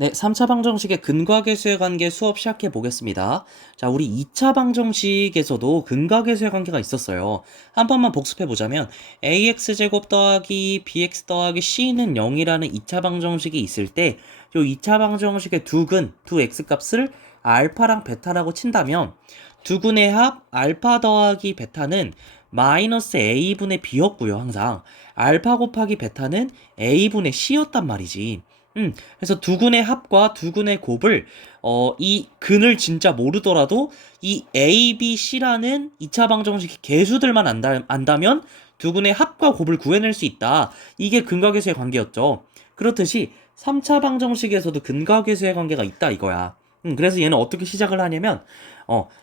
네, 3차 방정식의 근과계수의 관계 수업 시작해 보겠습니다. 자, 우리 2차 방정식에서도 근과계수의 관계가 있었어요. 한 번만 복습해 보자면 ax제곱 더하기 bx 더하기 c는 0이라는 2차 방정식이 있을 때 요 2차 방정식의 두 x값을 알파랑 베타라고 친다면 두근의 합 알파 더하기 베타는 마이너스 a분의 b였고요. 항상 알파 곱하기 베타는 a분의 c였단 말이지. 그래서 두근의 합과 두근의 곱을 이 근을 진짜 모르더라도 이 A, B, C라는 2차 방정식 계수들만 안다면 두근의 합과 곱을 구해낼 수 있다. 이게 근과계수의 관계였죠. 그렇듯이 3차 방정식에서도 근과계수의 관계가 있다 이거야. 그래서 얘는 어떻게 시작을 하냐면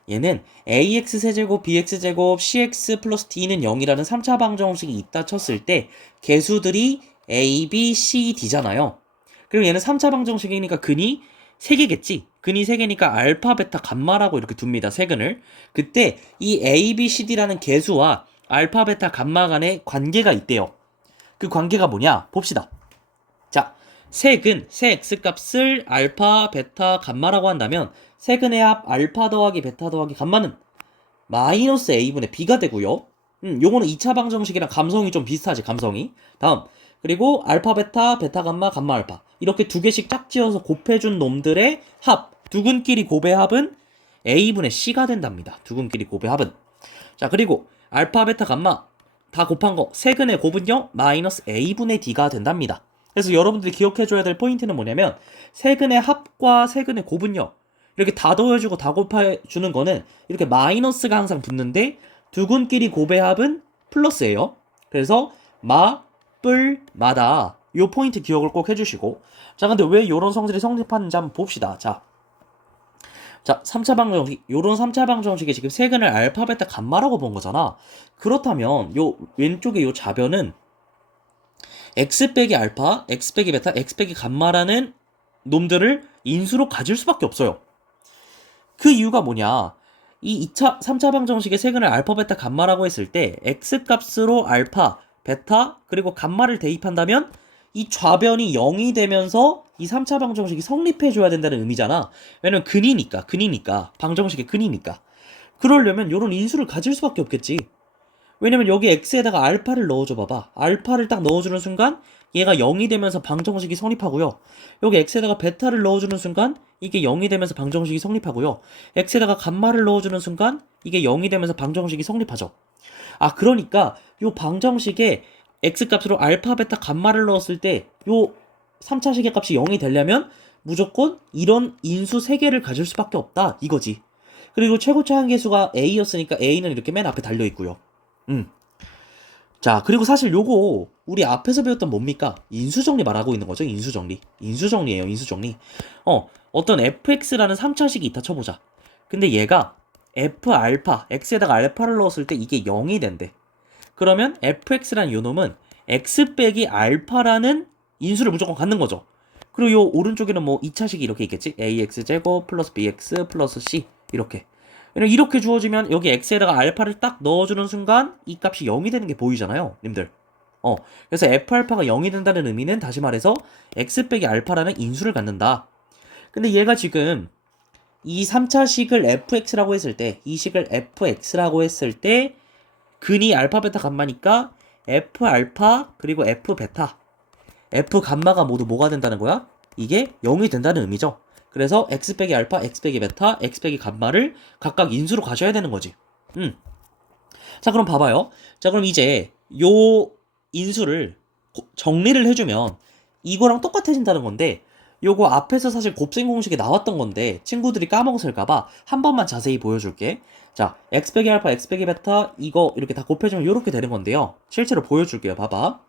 얘는 ax 세제곱 bx 제곱 cx 플러스 d는 0이라는 3차 방정식이 있다 쳤을 때 계수들이 a, b, c, d잖아요. 그리고 얘는 3차 방정식이니까 근이 3개겠지? 근이 3개니까 알파, 베타, 감마라고 이렇게 둡니다. 세근을. 그때 이 A, B, C, D라는 계수와 알파, 베타, 감마 간의 관계가 있대요. 그 관계가 뭐냐? 봅시다. 자, 세근, 세 x값을 알파, 베타, 감마라고 한다면 세근의 합 알파 더하기 베타 더하기 감마는 마이너스 a분의 b가 되고요. 요거는 2차 방정식이랑 감성이 좀 비슷하지, 감성이. 다음. 그리고 알파, 베타, 베타, 감마, 감마, 알파. 이렇게 두 개씩 짝지어서 곱해준 놈들의 합. 두근끼리 곱의 합은 a분의 c가 된답니다. 두근끼리 곱의 합은. 자, 그리고 알파, 베타, 감마 다 곱한 거 세근의 곱은요 마이너스 a분의 d가 된답니다. 그래서 여러분들이 기억해줘야 될 포인트는 뭐냐면 세근의 합과 세근의 곱은요 이렇게 다 더해주고 다 곱해주는 거는 이렇게 마이너스가 항상 붙는데 두근끼리 곱의 합은 플러스예요. 그래서 마, 뿔, 마다 요 포인트 기억을 꼭 해주시고 자 근데 왜 요런 성질이 성립하는지 한번 봅시다. 자, 3차 방정식, 요런 3차 방정식에 지금 세근을 알파, 베타, 감마라고 본 거잖아. 그렇다면, 요 왼쪽에 요 좌변은 x 빼기 알파, x 빼기 베타, x 빼기 감마라는 놈들을 인수로 가질 수밖에 없어요. 그 이유가 뭐냐? 이 2차, 3차 방정식의 세근을 알파, 베타, 감마라고 했을 때 x 값으로 알파, 베타, 그리고 감마를 대입한다면 이 좌변이 0이 되면서 이 3차 방정식이 성립해줘야 된다는 의미잖아. 왜냐면 근이니까. 방정식의 근이니까. 그러려면 요런 인수를 가질 수밖에 없겠지. 왜냐면 여기 x에다가 알파를 넣어줘 봐봐. 알파를 딱 넣어주는 순간 얘가 0이 되면서 방정식이 성립하고요. 여기 x에다가 베타를 넣어주는 순간 이게 0이 되면서 방정식이 성립하고요. x에다가 감마를 넣어주는 순간 이게 0이 되면서 방정식이 성립하죠. 아 그러니까 요 방정식에 x값으로 알파, 베타, 감마를 넣었을 때 요 3차 시계값이 0이 되려면 무조건 이런 인수 3개를 가질 수밖에 없다 이거지. 그리고 최고차 한계수가 a였으니까 a는 이렇게 맨 앞에 달려있고요. 자, 그리고 사실 요거 우리 앞에서 배웠던 뭡니까? 인수정리 말하고 있는 거죠. 인수정리. 인수정리예요. 인수정리. 어떤 fx라는 3차식이 있다 쳐보자. 근데 얘가 f 알파, x에다가 알파를 넣었을 때 이게 0이 된대. 그러면 fx라는 요 놈은 x 빼기 알파라는 인수를 무조건 갖는 거죠. 그리고 요 오른쪽에는 뭐 2차식이 이렇게 있겠지? ax제곱 플러스 bx 플러스 c 이렇게. 이렇게 주어지면 여기 x에다가 알파를 딱 넣어주는 순간 이 값이 0이 되는 게 보이잖아요, 님들. 그래서 f알파가 0이 된다는 의미는 다시 말해서 x 빼기 알파라는 인수를 갖는다. 근데 얘가 지금 이 3차식을 fx라고 했을 때, 이 식을 fx라고 했을 때 근이 알파, 베타, 감마니까 f 알파 그리고 f 베타, f 감마가 모두 뭐가 된다는 거야? 이게 0이 된다는 의미죠. 그래서 x 빼기 알파, x 빼기 베타, x 빼기 감마를 각각 인수로 가셔야 되는 거지. 자, 그럼 봐봐요. 자, 그럼 이제 요 인수를 정리를 해주면 이거랑 똑같아진다는 건데 요거 앞에서 사실 곱셈 공식에 나왔던 건데 친구들이 까먹었을까봐 한 번만 자세히 보여줄게. 자, x 빼기 알파, x 빼기 베타 이거 이렇게 다 곱해주면 이렇게 되는 건데요. 실제로 보여줄게요. 봐봐.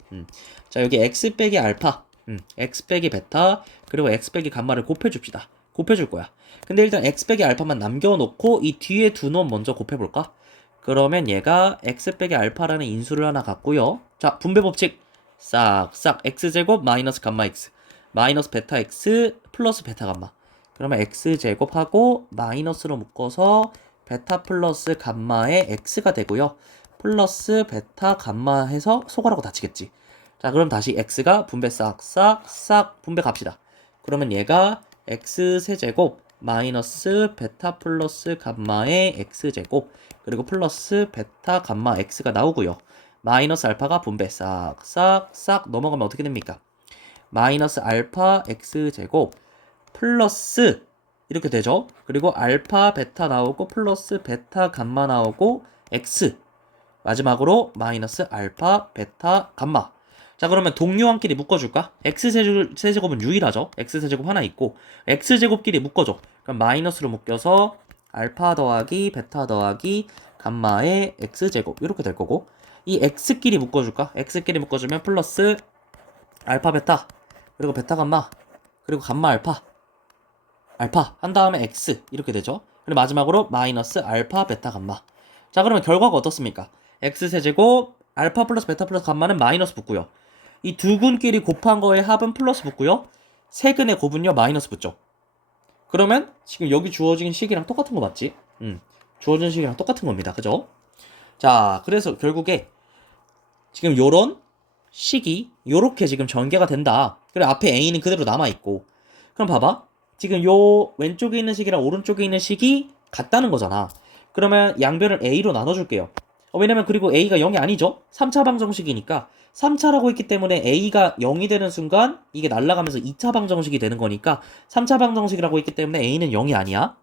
자, 여기 x 빼기 알파, x 빼기 베타 그리고 x 빼기 감마를 곱해줍시다. 곱해줄 거야. 근데 일단 x 빼기 알파만 남겨놓고 이 뒤에 두 놈 먼저 곱해볼까? 그러면 얘가 x 빼기 알파라는 인수를 하나 갖고요. 자, 분배 법칙 싹싹 x제곱 마이너스 감마 x 마이너스 베타 x 플러스 베타 감마. 그러면 x제곱하고 마이너스로 묶어서 베타 플러스 감마의 x가 되고요. 플러스 베타 감마 해서 소괄하고 닫히겠지. 자, 그럼 다시 x가 분배 싹싹 싹 분배 갑시다. 그러면 얘가 x세제곱 마이너스 베타 플러스 감마의 x제곱 그리고 플러스 베타 감마 x가 나오고요. 마이너스 알파가 분배 싹 넘어가면 어떻게 됩니까? 마이너스 알파 x제곱 플러스 이렇게 되죠. 그리고 알파 베타 나오고 플러스 베타 감마 나오고 x 마지막으로 마이너스 알파 베타 감마. 자, 그러면 동료한끼리 묶어줄까? x세제곱은 유일하죠. x세제곱 하나 있고 x제곱끼리 묶어줘. 그럼 마이너스로 묶여서 알파 더하기 베타 더하기 감마의 x제곱 이렇게 될 거고 이 x끼리 묶어줄까? x끼리 묶어주면 플러스 알파 베타 그리고 베타 감마 그리고 감마 알파 한 다음에 x 이렇게 되죠. 그리고 마지막으로 마이너스 알파 베타 감마. 자, 그러면 결과가 어떻습니까? x세제곱 알파 플러스 베타 플러스 감마는 마이너스 붙고요. 이 두 근끼리 곱한 거의 합은 플러스 붙고요. 세 근의 곱은요 마이너스 붙죠. 그러면 지금 여기 주어진 식이랑 똑같은 거 맞지? 주어진 식이랑 똑같은 겁니다. 그죠? 자, 그래서 결국에 지금 요런 식이 요렇게 지금 전개가 된다. 그리고 앞에 a는 그대로 남아있고 그럼 봐봐. 지금 요 왼쪽에 있는 식이랑 오른쪽에 있는 식이 같다는 거잖아. 그러면 양변을 a로 나눠줄게요. 왜냐면 그리고 a가 0이 아니죠? 3차 방정식이니까 3차라고 했기 때문에 a가 0이 되는 순간 이게 날아가면서 2차 방정식이 되는 거니까 3차 방정식이라고 했기 때문에 a는 0이 아니야.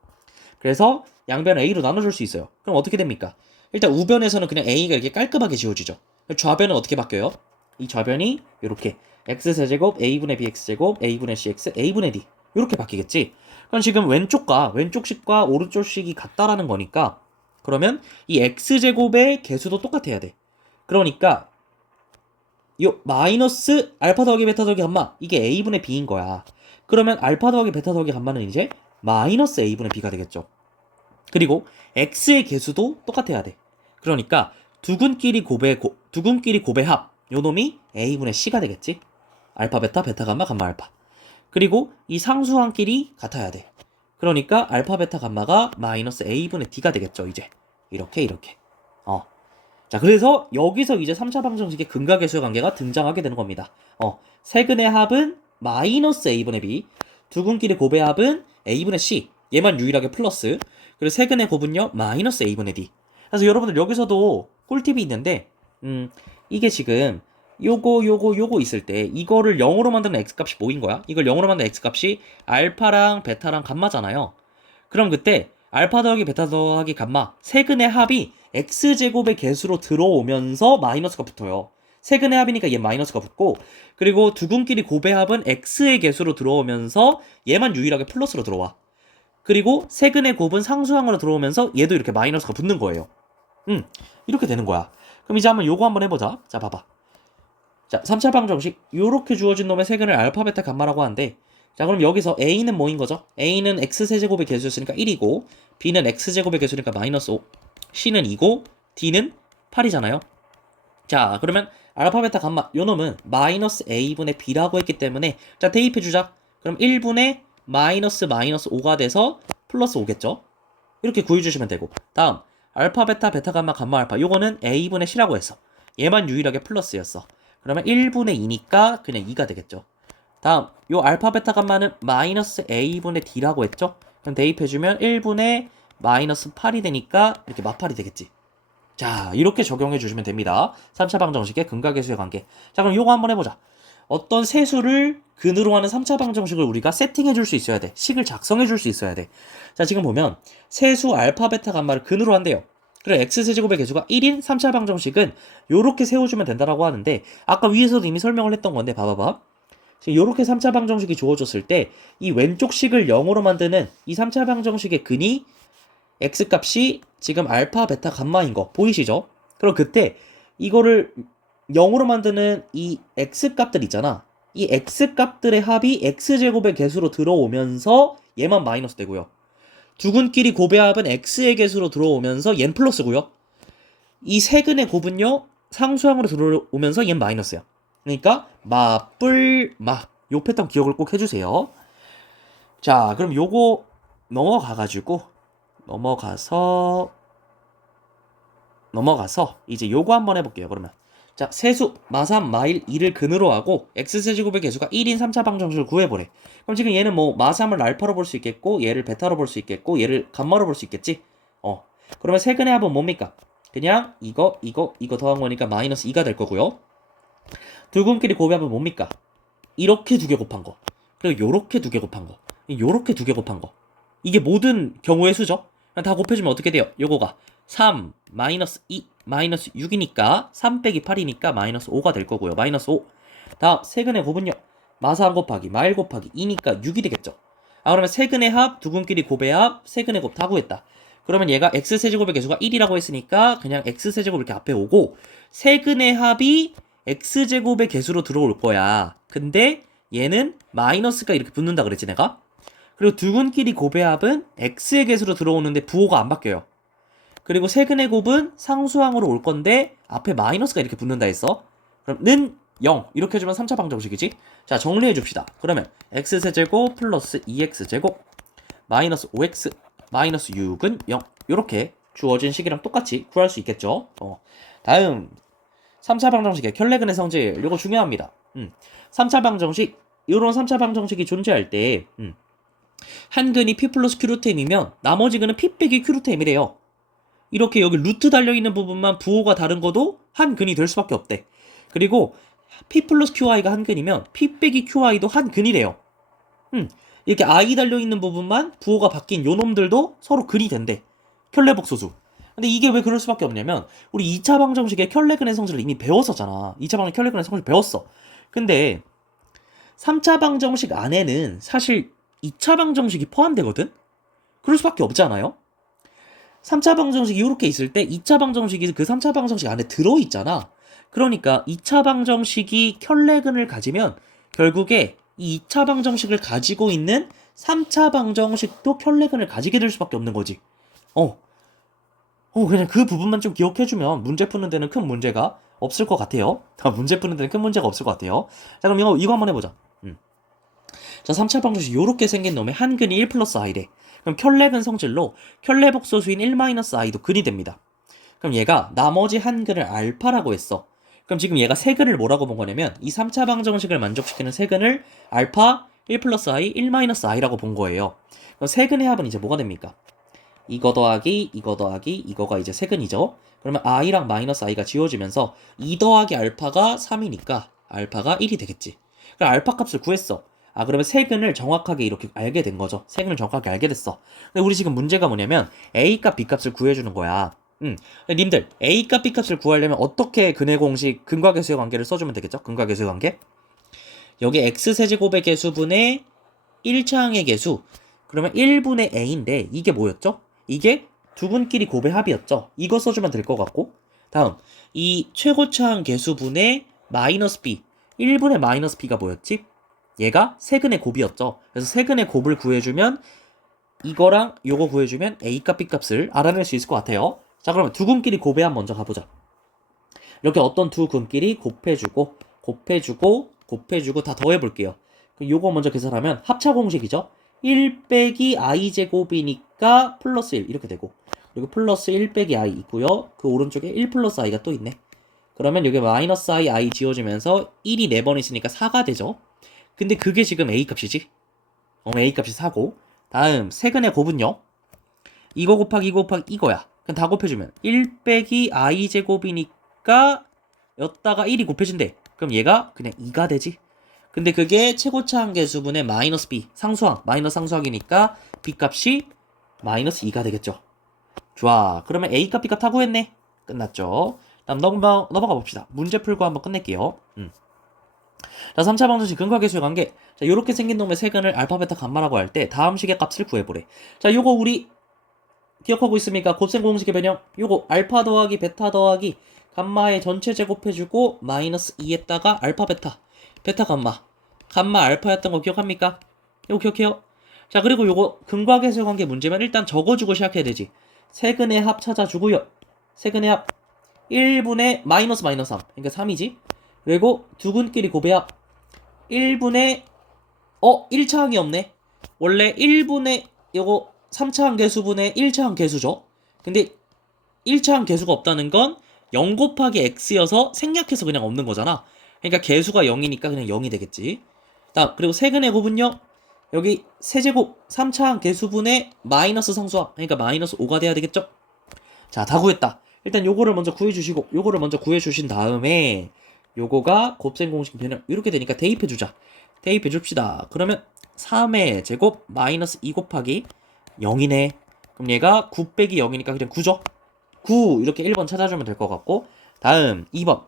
그래서 양변을 a로 나눠줄 수 있어요. 그럼 어떻게 됩니까? 일단 우변에서는 그냥 a가 이렇게 깔끔하게 지워지죠. 좌변은 어떻게 바뀌어요? 이 좌변이 이렇게 x세제곱 a분의 bx제곱 a분의 cx a분의 d 이렇게 바뀌겠지. 그럼 지금 왼쪽식과 오른쪽식이 같다라는 거니까 그러면 이 x제곱의 개수도 똑같아야 돼. 그러니까 요 마이너스 알파 더하기 베타 더하기 감마 이게 a분의 b인 거야. 그러면 알파 더하기 베타 더하기 감마는 이제 마이너스 a분의 b가 되겠죠. 그리고 x의 개수도 똑같아야 돼. 그러니까 두근끼리 곱의 합 요놈이 a분의 c가 되겠지. 알파 베타 베타 감마 감마 알파. 그리고 이 상수항끼리 같아야 돼. 그러니까 알파 베타 감마가 마이너스 a분의 d가 되겠죠. 이제 이렇게 자, 그래서 여기서 이제 3차 방정식의 근각계수의 관계가 등장하게 되는 겁니다. 세근의 합은 마이너스 a분의 b, 두근끼리 곱의 합은 a분의 c, 얘만 유일하게 플러스, 그리고 세근의 곱은요 마이너스 a분의 d. 그래서 여러분들 여기서도 꿀팁이 있는데 이게 지금 요거 있을 때 이거를 0으로 만드는 x값이 뭐인 거야? 이걸 0으로 만드는 x값이 알파랑 베타랑 감마잖아요. 그럼 그때 알파 더하기 베타 더하기 감마 세근의 합이 x제곱의 개수로 들어오면서 마이너스가 붙어요. 세근의 합이니까 얘 마이너스가 붙고 그리고 두근끼리 곱의 합은 x의 개수로 들어오면서 얘만 유일하게 플러스로 들어와. 그리고 세근의 곱은 상수항으로 들어오면서 얘도 이렇게 마이너스가 붙는 거예요. 이렇게 되는 거야. 그럼 이제 요거 한번 해보자. 자, 봐봐. 자, 3차 방정식 요렇게 주어진 놈의 세근을 알파 베타 감마라고 하는데 자, 그럼 여기서 a는 뭐인 거죠? a는 x세제곱의 개수였으니까 1이고 b는 x제곱의 개수니까 마이너스 5 c는 2고 d는 8이잖아요. 자, 그러면 알파 베타 감마 요 놈은 마이너스 a분의 b라고 했기 때문에 자, 대입해주자. 그럼 1분의 마이너스 5가 돼서 플러스 5겠죠? 이렇게 구해주시면 되고 다음 알파 베타 베타 감마 감마 알파 요거는 a분의 c라고 했어. 얘만 유일하게 플러스였어. 그러면 1분의 2니까 그냥 2가 되겠죠. 다음 요 알파 베타 감마는 마이너스 a분의 d라고 했죠? 그럼 대입해주면 1분의 마이너스 8이 되니까 이렇게 마팔이 되겠지. 자, 이렇게 적용해 주시면 됩니다. 3차 방정식의 근각계수의 관계. 자, 그럼 요거 한번 해보자. 어떤 세수를 근으로 하는 3차 방정식을 우리가 세팅해 줄 수 있어야 돼. 식을 작성해 줄 수 있어야 돼. 자, 지금 보면 세수 알파 베타 감마를 근으로 한대요. 그래, x세제곱의 개수가 1인 3차 방정식은 요렇게 세워주면 된다라고 하는데 아까 위에서도 이미 설명을 했던 건데 봐봐봐. 지금 요렇게 3차 방정식이 주어졌을 때 이 왼쪽 식을 0으로 만드는 이 3차 방정식의 근이 x값이 지금 알파 베타 감마인 거 보이시죠? 그럼 그때 이거를 0으로 만드는 이 x값들 있잖아. 이 x값들의 합이 x제곱의 개수로 들어오면서 얘만 마이너스 되고요. 두근끼리 곱의 합은 x의 개수로 들어오면서 얘는 플러스고요. 이 세근의 곱은요 상수항으로 들어오면서 얘는 마이너스야. 그러니까 마뿔마 요 패턴 기억을 꼭 해주세요. 자, 그럼 요거 넘어가서 이제 요거 한번 해볼게요. 그러면 자, 세수 마3 마1 2를 근으로 하고 x세제곱의 개수가 1인 3차 방정식을 구해보래. 그럼 지금 얘는 뭐 마3을 알파로 볼 수 있겠고 얘를 베타로 볼 수 있겠고 얘를 감마로 볼 수 있겠지. 그러면 세근의 합은 뭡니까? 그냥 이거 더한 거니까 마이너스 2가 될 거고요. 두 근끼리 곱합은 뭡니까? 이렇게 두 개 곱한 거, 그리고 요렇게 두 개 곱한 거, 요렇게 두 개 곱한 거. 이게 모든 경우의 수죠. 다 곱해주면 어떻게 돼요? 요거가 3 마이너스 2 마이너스 6이니까 3 빼기 8이니까 마이너스 5가 될 거고요. 마이너스 5. 다음 세근의 곱은요. 마3 곱하기 마1 곱하기 2니까 6이 되겠죠. 그러면 세근의 합, 두 근끼리 곱의 합, 세근의 곱 다 구했다. 그러면 얘가 x세제곱의 개수가 1이라고 했으니까 그냥 x세제곱 이렇게 앞에 오고 세근의 합이 x제곱의 개수로 들어올 거야. 근데 얘는 마이너스가 이렇게 붙는다 그랬지 내가? 그리고 두 근끼리 곱의 합은 x의 개수로 들어오는데 부호가 안 바뀌어요. 그리고 세근의 곱은 상수항으로 올 건데 앞에 마이너스가 이렇게 붙는다 했어. 그럼 는 0 이렇게 해주면 3차 방정식이지. 자, 정리해 줍시다. 그러면 x세제곱 플러스 2x제곱 마이너스 5x 마이너스 6은 0 이렇게 주어진 식이랑 똑같이 구할 수 있겠죠. 다음 3차 방정식의 켤레근의 성질 이거 중요합니다. 3차 방정식 이런 3차 방정식이 존재할 때 한 근이 p 플러스 q루트m이면 나머지 근은 p 빼기 q루트m이래요. 이렇게 여기 루트 달려있는 부분만 부호가 다른 것도 한 근이 될 수밖에 없대. 그리고 p 플러스 qi가 한 근이면 p 빼기 qi도 한 근이래요. 이렇게 i 달려있는 부분만 부호가 바뀐 요 놈들도 서로 근이 된대. 켤레복소수. 근데 이게 왜 그럴 수밖에 없냐면 우리 2차 방정식의 켤레근의 성질을 이미 배웠었잖아. 2차 방정식 켤레근의 성질 배웠어. 근데 3차 방정식 안에는 사실 2차 방정식이 포함되거든? 그럴 수밖에 없잖아요? 3차 방정식이 이렇게 있을 때 2차 방정식이 그 3차 방정식 안에 들어있잖아. 그러니까 2차 방정식이 켤레근을 가지면 결국에 이 2차 방정식을 가지고 있는 3차 방정식도 켤레근을 가지게 될 수밖에 없는 거지. 그냥 그 부분만 좀 기억해주면 문제 푸는 데는 큰 문제가 없을 것 같아요. 문제 푸는 데는 큰 문제가 없을 것 같아요. 자, 그럼 이거 한번 해보자. 자, 3차 방정식 요렇게 생긴 놈의 한 근이 1 플러스 i래. 그럼 켤레근 성질로 켤레복소수인 1 마이너스 i도 근이 됩니다. 그럼 얘가 나머지 한 근을 알파라고 했어. 그럼 지금 얘가 세 근을 뭐라고 본 거냐면 이 3차 방정식을 만족시키는 세 근을 알파 1 플러스 i, 1 마이너스 i라고 본 거예요. 그럼 세 근의 합은 이제 뭐가 됩니까? 이거 더하기 이거가 이제 세 근이죠. 그러면 i랑 마이너스 i가 지워지면서 2 더하기 알파가 3이니까 알파가 1이 되겠지. 그럼 알파 값을 구했어. 그러면 세근을 정확하게 이렇게 알게 된 거죠. 세근을 정확하게 알게 됐어. 근데 우리 지금 문제가 뭐냐면 A값, B값을 구해주는 거야. 님들 A값, B값을 구하려면 어떻게 근의 공식, 근과계수의 관계를 써주면 되겠죠? 근과계수의 관계. 여기 X세제곱의 개수분의 1차항의 개수. 그러면 1분의 A인데 이게 뭐였죠? 이게 두 근끼리 곱의 합이었죠? 이거 써주면 될 것 같고. 다음 이 최고차항 개수분의 마이너스 B. 1분의 마이너스 B가 뭐였지? 얘가 세근의 곱이었죠. 그래서 세근의 곱을 구해주면 이거랑 요거 구해주면 A값, B값을 알아낼 수 있을 것 같아요. 자, 그러면 두 근끼리 곱의 합 먼저 가보자. 이렇게 어떤 두 근끼리 곱해주고 다 더해볼게요. 요거 먼저 계산하면 합차 공식이죠. 1 빼기 i제곱이니까 플러스 1 이렇게 되고 그리고 플러스 1 빼기 i 있고요. 그 오른쪽에 1 플러스 i가 또 있네. 그러면 여기 마이너스 i 지워지면서 1이 4번 있으니까 4가 되죠. 근데 그게 지금 A값이지? A값이 4고 다음 세근의 곱은요? 이거 곱하기 이거야. 그럼 다 곱해주면 1 빼기 i제곱이니까 여기다가 1이 곱해진대. 그럼 얘가 그냥 2가 되지. 근데 그게 최고차항 개수분의 마이너스 B 상수항 마이너스 상수항이니까 B값이 마이너스 2가 되겠죠. 좋아. 그러면 A값 B값 다 구했네. 끝났죠. 다음 넘어가 봅시다. 문제 풀고 한번 끝낼게요. 자, 3차 방정식 근과계수의 관계. 자, 요렇게 생긴 놈의 세근을 알파, 베타, 감마라고 할 때 다음 식의 값을 구해보래. 자, 요거 우리 기억하고 있습니까? 곱셈 공식의 변형. 요거 알파 더하기 베타 더하기 감마의 전체 제곱해주고 마이너스 2에다가 알파, 베타, 감마 알파였던 거 기억합니까? 이거 기억해요? 자, 그리고 요거 근과계수의 관계 문제면 일단 적어주고 시작해야 되지. 세근의 합 찾아주고요. 세근의 합 1분의 마이너스 3. 그러니까 3이지. 그리고 두 근끼리 곱의 합 1분의 1차항이 없네. 원래 1분의 요거 3차항 개수분의 1차항 개수죠. 근데 1차항 개수가 없다는 건 0 곱하기 x여서 생략해서 그냥 없는 거잖아. 그러니까 개수가 0이니까 그냥 0이 되겠지. 다음, 그리고 세근의 곱은요. 여기 세제곱 3차항 개수분의 마이너스 상수항. 그러니까 마이너스 5가 돼야 되겠죠? 자, 다 구했다. 일단 요거를 먼저 구해주시고, 요거를 먼저 구해주신 다음에, 요거가 곱셈 공식 변형. 이렇게 되니까 대입해주자. 대입해줍시다. 그러면 3의 제곱 마이너스 2 곱하기 0이네. 그럼 얘가 9 빼기 0이니까 그냥 9죠? 9 이렇게 1번 찾아주면 될 것 같고, 다음 2번.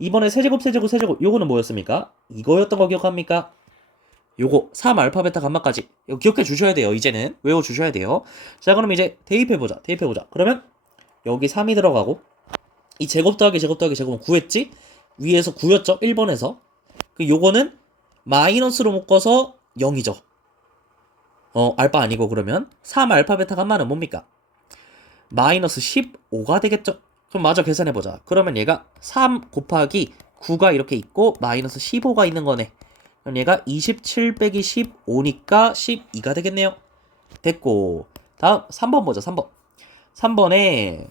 2번에 세제곱 세제곱 세제곱 요거는 뭐였습니까? 이거였던 거 기억합니까? 요거 3 알파 베타 감마까지 이거 기억해 주셔야 돼요. 이제는 외워 주셔야 돼요. 자, 그럼 이제 대입해보자. 그러면 여기 3이 들어가고 이 제곱 더하기 제곱 더하기 제곱은 9했지? 위에서 9였죠? 1번에서 그 요거는 마이너스로 묶어서 0이죠. 알파 아니고 그러면 3 알파 베타 감마는 뭡니까? 마이너스 15가 되겠죠? 그럼 마저 계산해보자. 그러면 얘가 3 곱하기 9가 이렇게 있고 마이너스 15가 있는 거네. 그럼 얘가 27 빼기 15니까 12가 되겠네요. 됐고, 다음 3번 보자. 3번에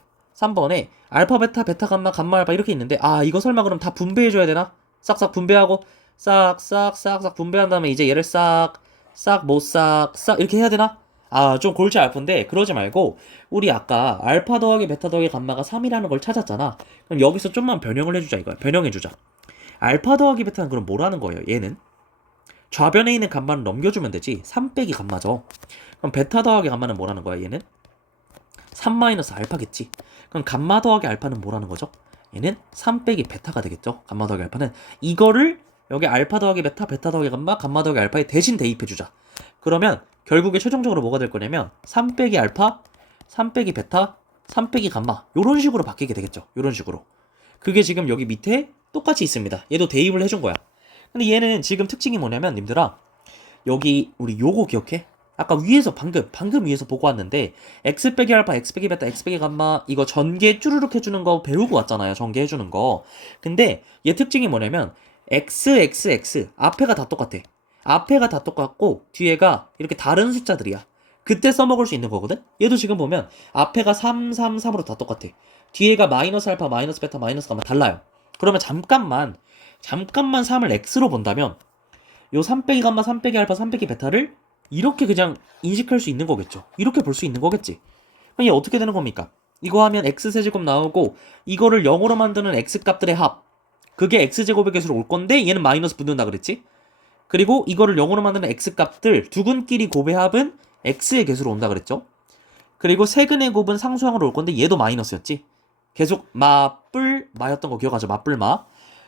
알파 베타 베타 감마 감마 알파 이렇게 있는데, 아 이거 설마 그럼 다 분배해줘야 되나? 싹싹 분배하고 싹싹 분배한 다음에 이제 얘를 싹 이렇게 해야 되나? 아, 좀 골치 아픈데 그러지 말고 우리 아까 알파 더하기 베타 더하기 감마가 3이라는 걸 찾았잖아. 그럼 여기서 좀만 변형을 해주자 이거야. 변형해주자. 알파 더하기 베타는 그럼 뭐라는 거예요? 얘는 좌변에 있는 감마는 넘겨주면 되지. 3 빼기 감마죠. 그럼 베타 더하기 감마는 뭐라는 거야? 얘는 3 마이너스 알파겠지. 그럼 감마 더하기 알파는 뭐라는 거죠? 얘는 3 빼기 베타가 되겠죠. 감마 더하기 알파는 이거를 여기 알파 더하기 베타, 베타 더하기 감마, 감마 더하기 알파에 대신 대입해주자. 그러면 결국에 최종적으로 뭐가 될 거냐면 3 빼기 알파, 3 빼기 베타, 3 빼기 감마 요런 식으로 바뀌게 되겠죠. 요런 식으로. 그게 지금 여기 밑에 똑같이 있습니다. 얘도 대입을 해준 거야. 근데 얘는 지금 특징이 뭐냐면 님들아, 여기 우리 요거 기억해? 아까 위에서 방금 위에서 보고 왔는데 x 빼기 알파, x 빼기 베타, x 빼기 감마 이거 전개 쭈르륵 해주는 거 배우고 왔잖아요. 전개 해주는 거. 근데 얘 특징이 뭐냐면 x 앞에가 다 똑같아. 앞에가 다 똑같고 뒤에가 이렇게 다른 숫자들이야. 그때 써먹을 수 있는 거거든? 얘도 지금 보면 앞에가 3으로 다 똑같아. 뒤에가 마이너스 알파, 마이너스 베타, 마이너스 감마 달라요. 그러면 잠깐만 3을 x로 본다면 요 3 빼기 감마, 3 빼기 알파, 3 빼기 베타를 이렇게 그냥 인식할 수 있는 거겠죠. 이렇게 볼 수 있는 거겠지. 그럼 얘 어떻게 되는 겁니까? 이거 하면 x세제곱 나오고 이거를 0으로 만드는 x값들의 합 그게 x제곱의 개수로 올 건데 얘는 마이너스 붙는다 그랬지? 그리고 이거를 0으로 만드는 x값들 두근끼리 곱의 합은 x의 개수로 온다 그랬죠? 그리고 세근의 곱은 상수항으로 올 건데 얘도 마이너스였지? 계속 마였던 거 기억하죠? 마.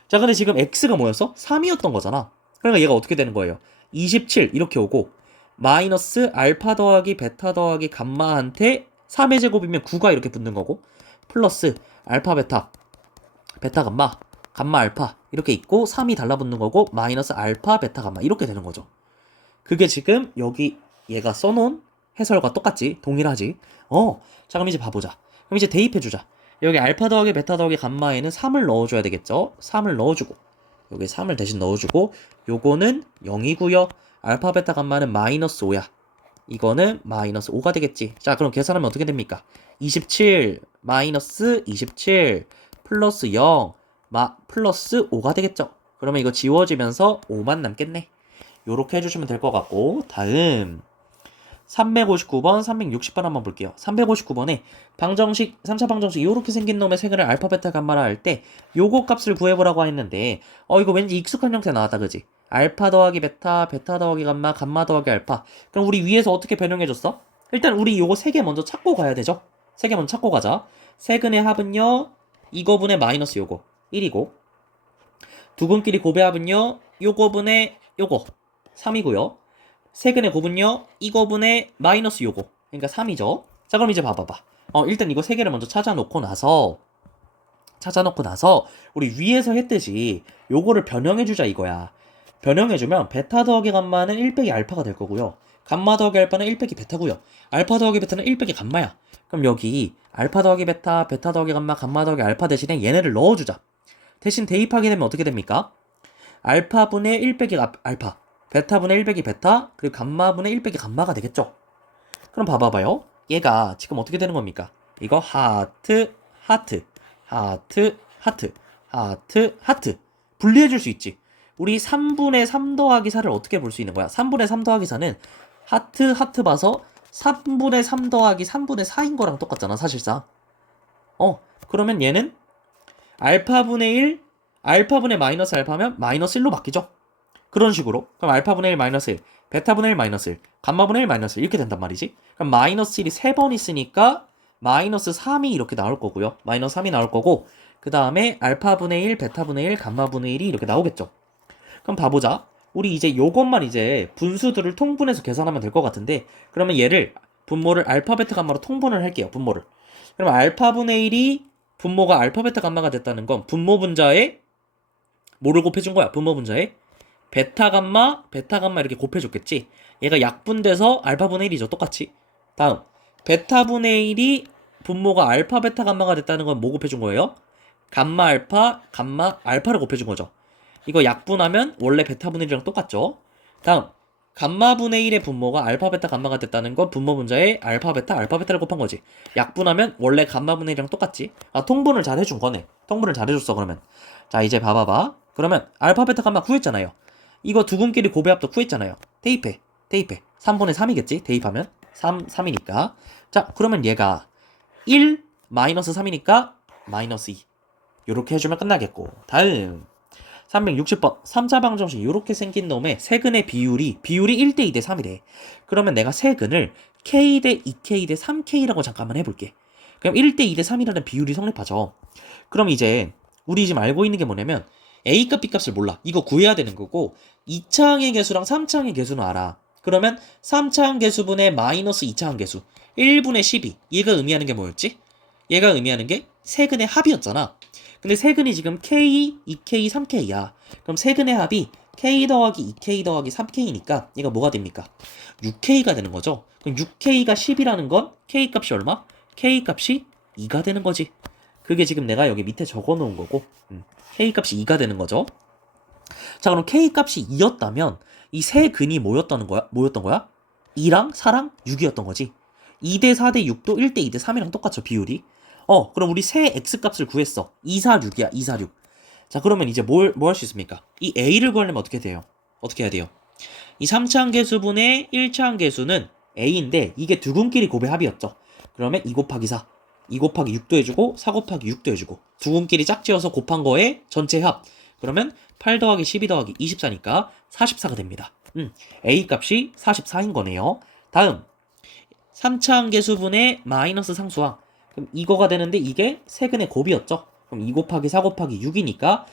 자, 근데 지금 x가 뭐였어? 3이었던 거잖아. 그러니까 얘가 어떻게 되는 거예요? 27 이렇게 오고 마이너스 알파 더하기 베타 더하기 감마한테 3의 제곱이면 9가 이렇게 붙는 거고 플러스 알파 베타 베타 감마 감마 알파 이렇게 있고 3이 달라붙는 거고 마이너스 알파 베타 감마 이렇게 되는 거죠. 그게 지금 여기 얘가 써놓은 해설과 똑같지? 동일하지? 자, 그럼 이제 봐보자. 그럼 이제 대입해주자. 여기 알파 더하기 베타 더하기 감마에는 3을 넣어줘야 되겠죠? 3을 넣어주고 여기 3을 대신 넣어주고 요거는 0이고요. 알파 베타 감마는 마이너스 5야. 이거는 마이너스 5가 되겠지. 자, 그럼 계산하면 어떻게 됩니까? 27 마이너스 27 플러스 0 플러스 5가 되겠죠. 그러면 이거 지워지면서 5만 남겠네. 요렇게 해주시면 될 것 같고, 다음 359번, 360번 한번 볼게요. 359번에 방정식, 3차 방정식 요렇게 생긴 놈의 세근을 알파 베타 감마라 할 때 요거 값을 구해보라고 했는데 이거 왠지 익숙한 형태 나왔다 그지? 알파 더하기 베타, 베타 더하기 감마, 감마 더하기 알파. 그럼 우리 위에서 어떻게 변형해줬어? 일단 우리 요거 3개 먼저 찾고 가야 되죠? 3개 먼저 찾고 가자. 세근의 합은요 이거분의 마이너스 요거 1이고 두근끼리 곱의 합은요 요거분의 요거 3이고요. 세근의 곱은요 이거분의 마이너스 요거 그러니까 3이죠. 자, 그럼 이제 봐봐봐. 일단 이거 3개를 먼저 찾아놓고 나서 우리 위에서 했듯이 요거를 변형해주자 이거야. 변형해주면 베타 더하기 감마는 1 빼기 알파가 될 거고요. 감마 더하기 알파는 1 빼기 베타고요. 알파 더하기 베타는 1 빼기 감마야. 그럼 여기 알파 더하기 베타, 베타 더하기 감마, 감마 더하기 알파 대신에 얘네를 넣어주자. 대신 대입하게 되면 어떻게 됩니까? 알파분의 1 빼기 알파, 베타분의 1 빼기 베타, 그리고 감마분의 1 빼기 감마가 되겠죠? 그럼 봐봐봐요. 얘가 지금 어떻게 되는 겁니까? 이거 하트, 하트, 하트, 하트, 하트. 분리해줄 수 있지. 우리 3분의 3 더하기 4를 어떻게 볼 수 있는 거야? 3분의 3 더하기 4는 하트, 하트 봐서 3분의 3 더하기 3분의 4인 거랑 똑같잖아, 사실상. 그러면 얘는 알파분의 1, 알파분의 마이너스 알파면 마이너스 1로 바뀌죠. 그런 식으로. 그럼 알파분의 1 마이너스 1, 베타분의 1 마이너스 1, 감마분의 1 마이너스 1 이렇게 된단 말이지. 그럼 마이너스 1이 3번 있으니까 마이너스 3이 이렇게 나올 거고요. 마이너스 3이 나올 거고 그 다음에 알파분의 1, 베타분의 1, 감마분의 1이 이렇게 나오겠죠. 그럼 봐보자. 우리 이제 요것만 이제 분수들을 통분해서 계산하면 될 것 같은데 그러면 얘를 분모를 알파, 베타, 감마로 통분을 할게요. 분모를. 그럼 알파분의 1이 분모가 알파, 베타, 감마가 됐다는 건 분모 분자에 뭐를 곱해준 거야? 분모 분자에 베타, 감마, 베타, 감마 이렇게 곱해줬겠지? 얘가 약분돼서 알파분의 1이죠. 똑같이. 다음 베타분의 1이 분모가 알파, 베타, 감마가 됐다는 건 뭐 곱해준 거예요? 감마, 알파, 감마, 알파를 곱해준 거죠. 이거 약분하면 원래 베타분의 1이랑 똑같죠? 다음 감마분의 1의 분모가 알파, 베타, 감마가 됐다는 건 분모 분자에 알파, 베타, 알파, 베타를 곱한 거지. 약분하면 원래 감마분의 1이랑 똑같지. 통분을 잘 해준 거네. 통분을 잘 해줬어 그러면. 자 이제 봐봐봐. 그러면 알파, 베타, 감마 구했잖아요. 이거 두근끼리 곱해합도 구했잖아요. 대입해. 3분의 3이겠지? 대입하면 3이니까. 자 그러면 얘가 1 마이너스 3이니까 마이너스 2 요렇게 해주면 끝나겠고. 다음 360번 3차 방정식 이렇게 생긴 놈의 세근의 비율이 1대 2대 3이래. 그러면 내가 세근을 k 대 2k 대 3k라고 잠깐만 해볼게. 그럼 1대 2대 3이라는 비율이 성립하죠. 그럼 이제 우리 지금 알고 있는 게 뭐냐면 A값 B값을 몰라. 이거 구해야 되는 거고 2차항의 개수랑 3차항의 개수는 알아. 그러면 3차항 개수분의 마이너스 2차항 개수 1분의 12 얘가 의미하는 게 뭐였지? 얘가 의미하는 게 세근의 합이었잖아. 근데 세근이 지금 K, 2K, 3K야. 그럼 세근의 합이 K 더하기 2K 더하기 3K니까 얘가 뭐가 됩니까? 6K가 되는 거죠. 그럼 6K가 10이라는 건 K 값이 얼마? K 값이 2가 되는 거지. 그게 지금 내가 여기 밑에 적어 놓은 거고 K 값이 2가 되는 거죠. 자 그럼 K 값이 2였다면 이 세 근이 뭐였던 거야? 2랑 4랑 6이었던 거지. 2대 4대 6도 1대 2대 3이랑 똑같죠 비율이. 그럼 우리 세 x 값을 구했어. 2, 4, 6이야. 2, 4, 6. 자, 그러면 이제 뭐 할 수 있습니까? 이 a를 구하려면 어떻게 돼요? 어떻게 해야 돼요? 이 3차항 계수분의 1차항 계수는 a인데 이게 두근끼리 곱의 합이었죠. 그러면 2 곱하기 4, 2 곱하기 6도 해주고 4 곱하기 6도 해주고 두근끼리 짝지어서 곱한 거에 전체 합. 그러면 8 더하기 12 더하기 24니까 44가 됩니다. a 값이 44인 거네요. 다음 3차항 계수분의 마이너스 상수항. 그럼 이거가 되는데 이게 세근의 곱이었죠. 그럼 2 곱하기 4 곱하기 6이니까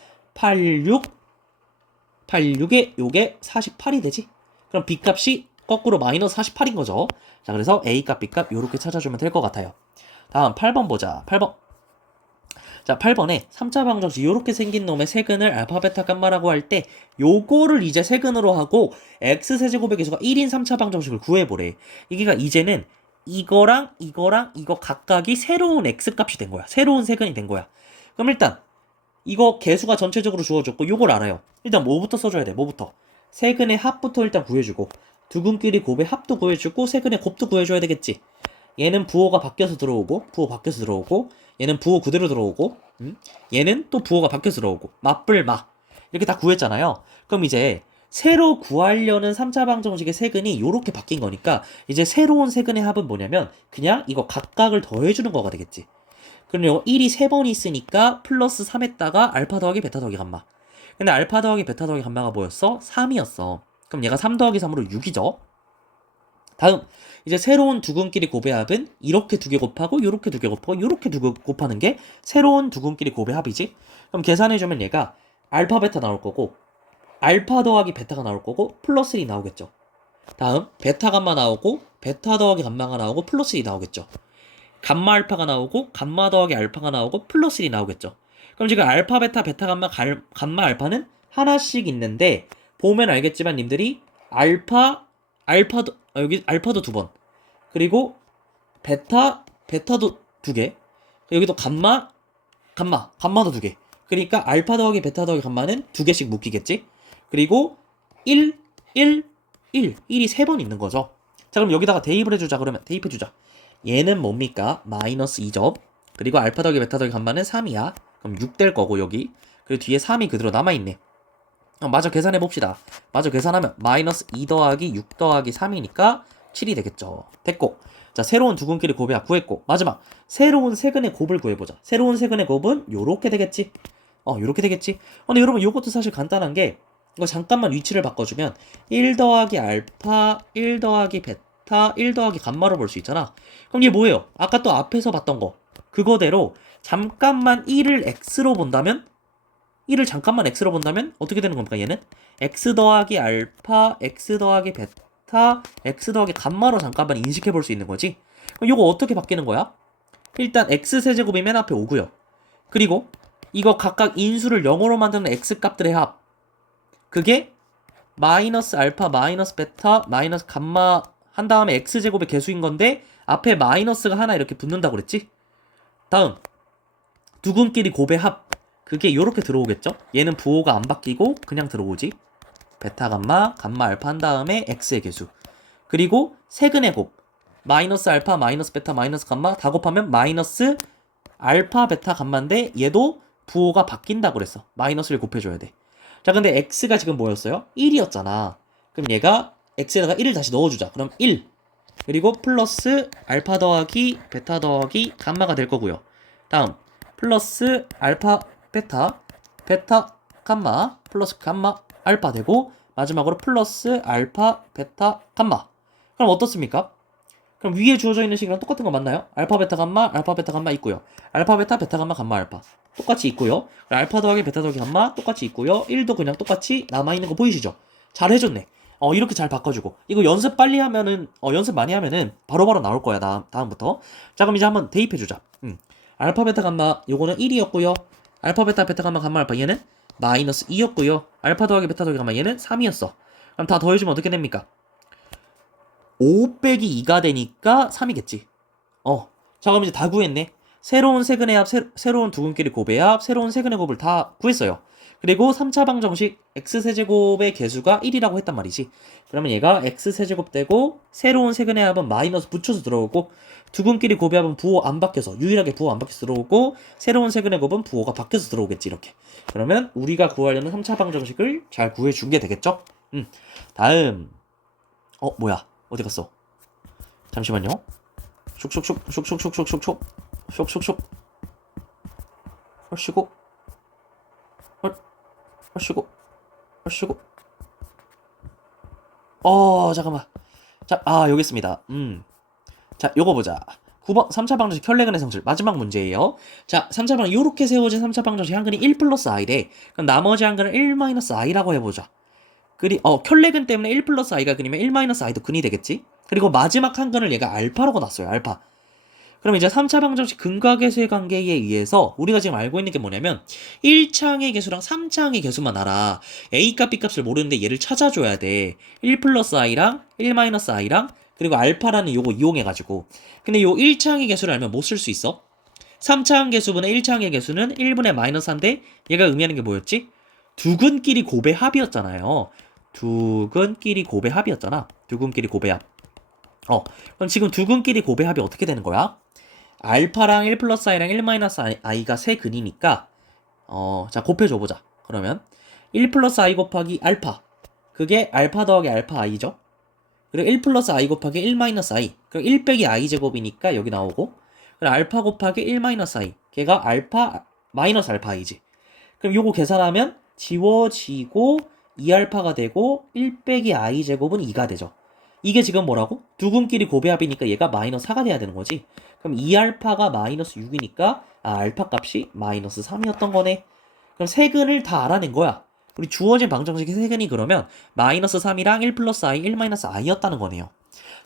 86에 요게 48이 되지. 그럼 B값이 거꾸로 마이너스 48인 거죠. 자 그래서 A값, B값 요렇게 찾아주면 될 것 같아요. 다음 8번 보자. 8번. 자 8번에 3차 방정식 요렇게 생긴 놈의 세근을 알파, 베타, 감마라고 할 때 요거를 이제 세근으로 하고 X세제곱의 개수가 1인 3차 방정식을 구해보래. 이게가 이제는 이거랑 이거 각각이 새로운 x값이 된 거야. 새로운 세근이 된 거야. 그럼 일단 이거 개수가 전체적으로 주어졌고 요걸 알아요. 일단 뭐부터 써줘야 돼? 뭐부터? 세근의 합부터 일단 구해주고 두근끼리 곱의 합도 구해주고 세근의 곱도 구해줘야 되겠지. 얘는 부호가 바뀌어서 들어오고 부호 바뀌어서 들어오고 얘는 부호 그대로 들어오고 얘는 또 부호가 바뀌어서 들어오고 맞불마 이렇게 다 구했잖아요. 그럼 이제 새로 구하려는 3차 방정식의 세근이 이렇게 바뀐 거니까 이제 새로운 세근의 합은 뭐냐면 그냥 이거 각각을 더해주는 거가 되겠지. 그럼 1이 3번 있으니까 플러스 3에다가 알파 더하기 베타 더하기 감마. 근데 알파 더하기 베타 더하기 감마가 뭐였어? 3이었어. 그럼 얘가 3 더하기 3으로 6이죠. 다음 이제 새로운 두근끼리 곱의 합은 이렇게 두 개 곱하고 이렇게 두 개 곱하고 이렇게 두 개 곱하는 게 새로운 두근끼리 곱의 합이지. 그럼 계산해주면 얘가 알파 베타 나올 거고 알파 더하기 베타가 나올 거고 플러스 1이 나오겠죠. 다음 베타 감마 나오고 베타 더하기 감마가 나오고 플러스 1이 나오겠죠. 감마 알파가 나오고 감마 더하기 알파가 나오고 플러스 1이 나오겠죠. 그럼 지금 알파 베타 베타 감마 알파는 하나씩 있는데 보면 알겠지만 님들이 알파도 여기 알파도 2번 그리고 베타도 2개 여기도 감마도 2개 그러니까 알파 더하기 베타 더하기 감마는 2개씩 묶이겠지. 그리고 1, 1이 3번 있는 거죠. 자 그럼 여기다가 대입을 해주자. 그러면 대입해주자. 얘는 뭡니까? 마이너스 2점. 그리고 알파 더하기 베타 더하기 감마는 3이야. 그럼 6 될 거고 여기. 그리고 뒤에 3이 그대로 남아있네. 마저 계산해봅시다. 마저 계산하면 마이너스 2 더하기 6 더하기 3이니까 7이 되겠죠. 됐고. 자, 새로운 두근끼리 곱이야 구했고. 마지막 새로운 세근의 곱을 구해보자. 새로운 세근의 곱은 요렇게 되겠지. 요렇게 되겠지. 근데 여러분 요것도 사실 간단한 게 이거 잠깐만 위치를 바꿔주면 1 더하기 알파 1 더하기 베타 1 더하기 감마로 볼 수 있잖아. 그럼 이게 뭐예요? 아까 또 앞에서 봤던 거 그거대로 잠깐만 1을 x로 본다면 1을 잠깐만 x로 본다면 어떻게 되는 겁니까? 얘는 x 더하기 알파 x 더하기 베타 x 더하기 감마로 잠깐만 인식해 볼 수 있는 거지. 그럼 요거 어떻게 바뀌는 거야? 일단 x 세제곱이 맨 앞에 오고요. 그리고 이거 각각 인수를 0으로 만드는 x 값들의 합 그게 마이너스 알파 마이너스 베타 마이너스 감마 한 다음에 x제곱의 개수인 건데 앞에 마이너스가 하나 이렇게 붙는다고 그랬지? 다음 두근끼리 곱의 합 그게 요렇게 들어오겠죠? 얘는 부호가 안 바뀌고 그냥 들어오지. 베타 감마 감마 알파 한 다음에 x의 개수 그리고 세근의 곱 마이너스 알파 마이너스 베타 마이너스 감마 다 곱하면 마이너스 알파 베타 감마인데 얘도 부호가 바뀐다고 그랬어. 마이너스를 곱해줘야 돼. 자 근데 x가 지금 뭐였어요? 1이었잖아. 그럼 얘가 x에다가 1을 다시 넣어주자. 그럼 1 그리고 플러스 알파 더하기 베타 더하기 감마가 될 거고요. 다음 플러스 알파 베타 베타 감마 플러스 감마 알파 되고 마지막으로 플러스 알파 베타 감마. 그럼 어떻습니까? 그럼 위에 주어져 있는 식이랑 똑같은 거 맞나요? 알파 베타 감마 있고요. 알파 베타 베타 감마 감마 알파 똑같이 있고요. 알파 더하기 베타 더하기 감마 똑같이 있고요. 1도 그냥 똑같이 남아있는 거 보이시죠? 잘 해줬네. 이렇게 잘 바꿔주고 이거 연습 빨리 하면은 연습 많이 하면은 바로바로 나올 거야. 다음부터. 자 그럼 이제 한번 대입해주자. 알파 베타 감마 요거는 1이었고요. 알파 베타 베타 감마 감마 알파 얘는 마이너스 2였고요. 알파 더하기 베타 더하기 감마 얘는 3이었어. 그럼 다 더해주면 어떻게 됩니까? 5 빼기 2가 되니까 3이겠지. 자 그럼 이제 다 구했네. 새로운 세근의 합, 새로운 두근끼리 곱의 합, 새로운 세근의 곱을 다 구했어요. 그리고 3차 방정식 x세제곱의 개수가 1이라고 했단 말이지. 그러면 얘가 x세제곱 되고 새로운 세근의 합은 마이너스 붙여서 들어오고 두근끼리 곱의 합은 부호 안 바뀌어서 유일하게 부호 안 바뀌어서 들어오고 새로운 세근의 곱은 부호가 바뀌어서 들어오겠지 이렇게. 그러면 우리가 구하려는 3차 방정식을 잘 구해준 게 되겠죠? 다음 뭐야 어디 갔어? 잠시만요. 슉슉슉슉슉슉슉슉슉 슉슉슉 헐쉬고 헐쉬고 헐쉬고 잠깐만. 자, 여기 있습니다. 자, 요거 보자. 9번 3차 방정식 혈레근의 성질 마지막 문제예요. 자, 3차 방정식 요렇게 세워진 3차 방정식 한근이 1 플러스 i래. 그럼 나머지 한근은 1 마이너스 i라고 해보자. 혈레근 때문에 1 플러스 i가 근이면 1 마이너스 i도 근이 되겠지? 그리고 마지막 한근을 얘가 알파라고 놨어요. 알파. 그럼 이제 3차 방정식 근과계수의 관계에 의해서 우리가 지금 알고 있는 게 뭐냐면 1차항의 개수랑 3차항의 개수만 알아. A값 B값을 모르는데 얘를 찾아줘야 돼. 1 플러스 i랑 1 마이너스 i랑 그리고 알파라는 요거 이용해가지고. 근데 요 1차항의 개수를 알면 뭐 쓸 수 있어? 3차항 개수분의 1차항의 개수는 1분의 마이너스 1인데 얘가 의미하는 게 뭐였지? 두근끼리 곱의 합이었잖아요. 두근끼리 곱의 합이었잖아. 두근끼리 곱의 합. 그럼 지금 두근끼리 곱의 합이 어떻게 되는 거야? 알파랑 1 플러스 i랑 1 마이너스 i가 세 근이니까 자 곱해줘 보자. 그러면 1 플러스 i 곱하기 알파 그게 알파 더하기 알파 i죠. 그리고 1 플러스 i 곱하기 1 마이너스 i 그럼 1 빼기 i 제곱이니까 여기 나오고 그리고 알파 곱하기 1 마이너스 i 걔가 알파 마이너스 알파 i지. 그럼 요거 계산하면 지워지고 2알파가 되고 1 빼기 i 제곱은 2가 되죠. 이게 지금 뭐라고? 두근끼리 곱의 합이니까 얘가 마이너스 4가 돼야 되는 거지. 그럼 2알파가 마이너스 6이니까 알파 값이 마이너스 3이었던 거네. 그럼 세근을 다 알아낸 거야. 우리 주어진 방정식의 세근이 그러면 마이너스 3이랑 1 플러스 i, 1 마이너스 i였다는 거네요.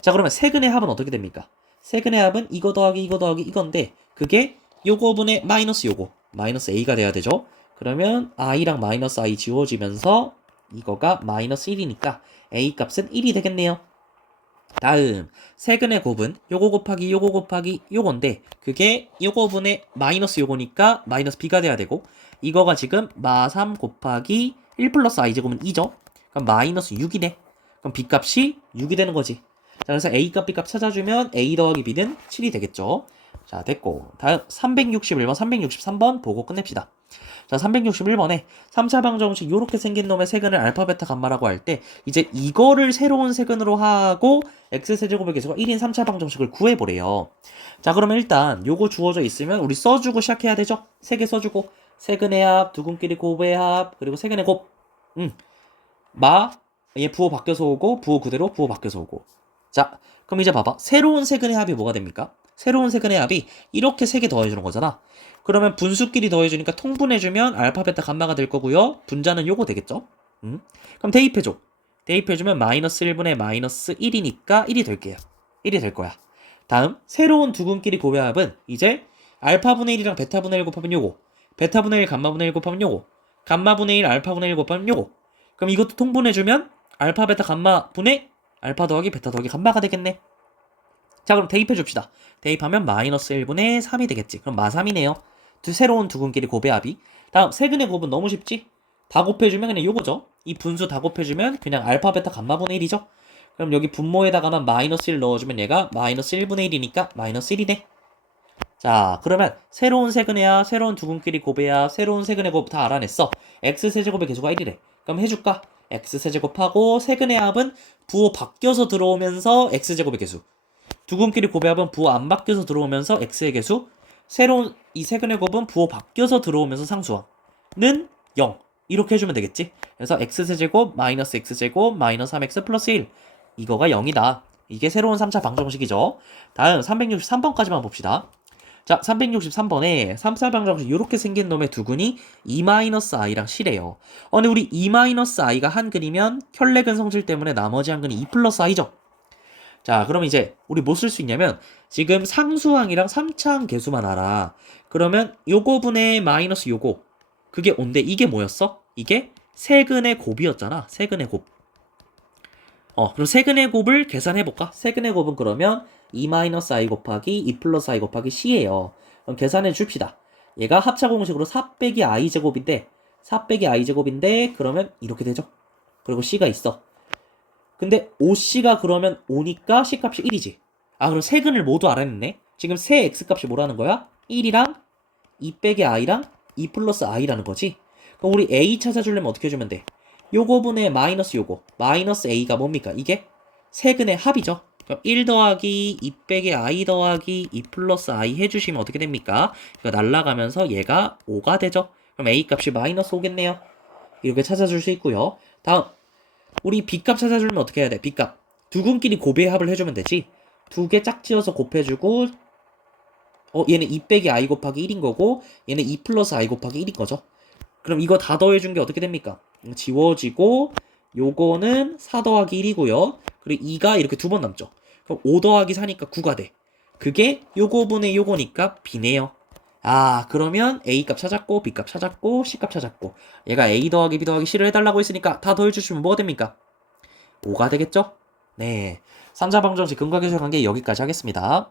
자 그러면 세근의 합은 어떻게 됩니까? 세근의 합은 이거 더하기 이거 더하기 이건데 그게 요거분의 마이너스 요거 마이너스 a가 돼야 되죠. 그러면 i랑 마이너스 i 지워지면서 이거가 마이너스 1이니까 a 값은 1이 되겠네요. 다음 세근의 곱은 요거 곱하기 요거 곱하기 요건데 그게 요거분의 마이너스 요거니까 마이너스 b가 돼야 되고 이거가 지금 마3 곱하기 1 플러스 i 제곱은 2죠. 그럼 마이너스 6이네. 그럼 b 값이 6이 되는 거지. 자 그래서 a 값 b 값 찾아주면 a 더하기 b는 7이 되겠죠. 자, 됐고. 다음 361번, 363번 보고 끝냅시다. 자, 361번에 3차 방정식 요렇게 생긴 놈의 세근을 알파, 베타, 감마라고 할 때 이제 이거를 새로운 세근으로 하고 x세제곱의 개수가 1인 3차 방정식을 구해보래요. 자, 그러면 일단 요거 주어져 있으면 우리 써주고 시작해야 되죠? 세 개 써주고 세근의 합, 두근끼리 곱의 합, 그리고 세근의 곱. 얘 부호 바뀌어서 오고 부호 그대로 부호 바뀌어서 오고. 자, 그럼 이제 봐봐. 새로운 세근의 합이 뭐가 됩니까? 새로운 세근의 합이 이렇게 세 개 더해주는 거잖아. 그러면 분수끼리 더해주니까 통분해주면 알파, 베타, 감마가 될 거고요. 분자는 요거 되겠죠? 그럼 대입해줘. 대입해주면 마이너스 1분의 마이너스 1이니까 1이 될게요. 1이 될 거야. 다음 새로운 두근끼리 곱의 합은 이제 알파분의 1이랑 베타분의 1 곱하면 요거, 베타분의 1 감마분의 1 곱하면 요거, 감마분의 1 알파분의 1 곱하면 요거. 그럼 이것도 통분해주면 알파, 베타, 감마분의 알파 더하기 베타 더하기 감마가 되겠네. 자, 그럼 대입해줍시다. 대입하면 마이너스 1분의 3이 되겠지. 그럼 마3이네요. 새로운 두근끼리 곱의 합이. 다음 세근의 곱은 너무 쉽지? 다 곱해주면 그냥 요거죠. 이 분수 다 곱해주면 그냥 알파, 베타, 감마분의 1이죠. 그럼 여기 분모에다가만 마이너스 1 넣어주면 얘가 마이너스 1분의 1이니까 마이너스 1이네. 자, 그러면 새로운 세근의 합, 새로운 두근끼리 곱의 합, 새로운 세근의 곱 다 알아냈어. x세제곱의 개수가 1이래. 그럼 해줄까? x세제곱하고 세근의 합은 부호 바뀌어서 들어오면서 x제곱의 개수. 두근끼리 곱의 합은 부호 안 바뀌어서 들어오면서 x의 개수. 새로운 이 세근의 곱은 부호 바뀌어서 들어오면서 상수항은 0. 이렇게 해주면 되겠지. 그래서 x세제곱 마이너스 x제곱 마이너스 3x 플러스 1. 이거가 0이다. 이게 새로운 3차 방정식이죠. 다음 363번까지만 봅시다. 자, 363번에 3차 방정식 이렇게 생긴 놈의 두근이 2-i랑 C래요. 근데 우리 2-i가 한 근이면 켤레근 성질 때문에 나머지 한 근이 2 플러스 i죠. 자, 그럼 이제 우리 뭐 쓸 수 있냐면 지금 상수항이랑 3차항 개수만 알아. 그러면 요거분의 마이너스 요거. 그게 온데 이게 뭐였어? 이게 세근의 곱이었잖아. 세근의 곱. 그럼 세근의 곱을 계산해볼까? 세근의 곱은 그러면 2-i 곱하기 2 플러스 i 곱하기 c예요. 그럼 계산해 줍시다. 얘가 합차 공식으로 4 빼기 i 제곱인데 4 빼기 i 제곱인데 그러면 이렇게 되죠. 그리고 c가 있어. 근데 5c가 그러면 5니까 c값이 1이지. 아, 그럼 세근을 모두 알아냈네. 지금 세 x값이 뭐라는 거야? 1이랑 2 빼기 i랑 2 플러스 i라는 거지. 그럼 우리 a 찾아주려면 어떻게 해주면 돼? 요거분의 마이너스 요거. 마이너스 a가 뭡니까? 이게 세근의 합이죠. 그럼 1 더하기 2 빼기 i 더하기 2 플러스 i 해주시면 어떻게 됩니까? 이거 날라가면서 얘가 5가 되죠. 그럼 a 값이 마이너스 5겠네요. 이렇게 찾아줄 수 있고요. 다음 우리 b값 찾아주려면 어떻게 해야 돼? b값 두근끼리 곱의 합을 해주면 되지. 두 개 짝지어서 곱해주고 얘는 2 빼기 i 곱하기 1인 거고 얘는 2 플러스 i 곱하기 1인 거죠. 그럼 이거 다 더해준 게 어떻게 됩니까? 지워지고 요거는 4 더하기 1이고요. 그리고 2가 이렇게 두 번 남죠. 그럼 5 더하기 4니까 9가 돼. 그게 요거분의 요거니까 b네요. 아, 그러면 a값 찾았고 b값 찾았고 c값 찾았고 얘가 a 더하기 b 더하기 c를 해달라고 했으니까 다 더해주시면 뭐가 됩니까? 5가 되겠죠? 네, 3차 방정식 근각계수의 관계 여기까지 하겠습니다.